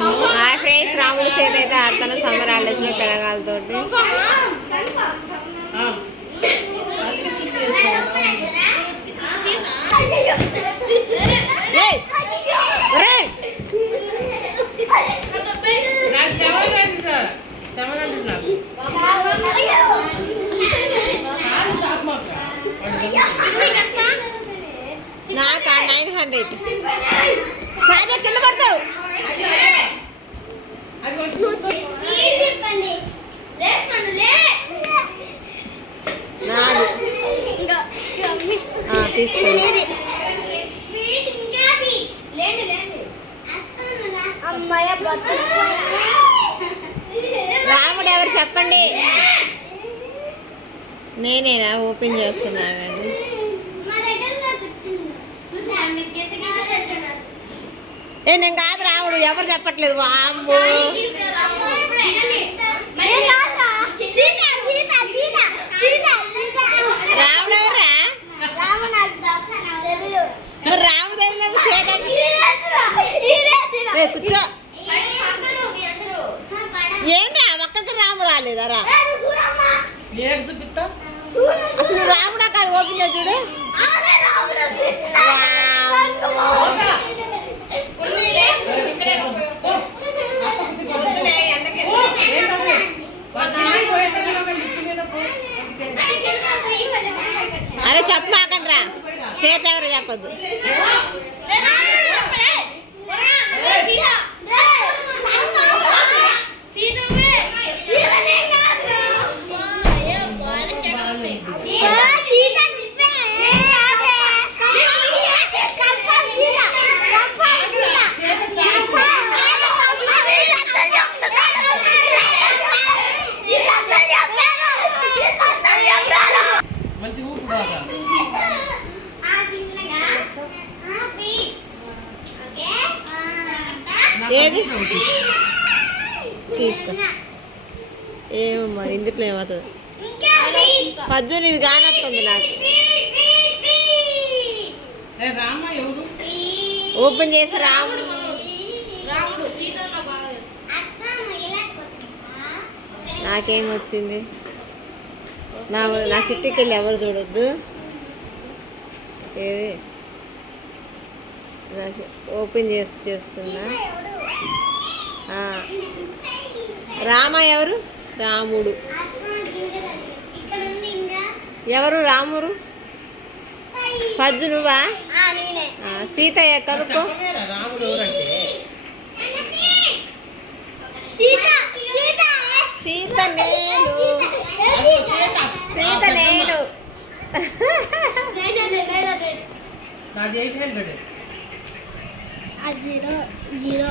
Hi friends రాముడు సేత అయితే ఆడుతాను సమ్మర్ హాలిడేస్లో! ఒరేయ్! నాకు నైన్ హండ్రెడ్ సాయిదా కింద పడతావు రాముడు ఎవరు చెప్పండి? నేనేనా? ఓపెన్ చేస్తున్నానండి. ఏ నేను కాదు రాముడు. ఎవరు చెప్పట్లేదు? వామ్ము రాముడు ఎవరా మరి రాముడు తెలియదు చేతండి ఏ కూర్చో ఏంద్రా ఒక్కరికి రాము రాలేదా? రా. అసలు రాముడా కాదు ఓపెన్ చేసి చూడు. అరే చెప్పమాకండి రా సీత ఎవరు చెప్పొద్దు. ఏది? తీసుకో. ఏమమ్మా ఇందులో ఏమవుతుంది పద్దుని ఇది కానొస్తుంది నాకు. ఏ రామ ఎవరు? ఓపెన్ చేసి రాముడు. రాముడు సీతన్న బాగా తెలుసు. నాకేం వచ్చింది? నా నా చిట్టికి వెళ్ళి ఎవరు చూడొద్దు? ఏది? ఓపెన్ చేసి చేస్తున్నా. రామ ఎవరు? రాముడు. ఇక్కడ ఉంది ఇంకా ఎవరు రాముడు? పద్దు నువ్వా? నేనే ఆ, సీతయ్య కనుక్కో. ఎవరంటే సీత సీత సీత నేను సీత. నేను జీరో జీరో.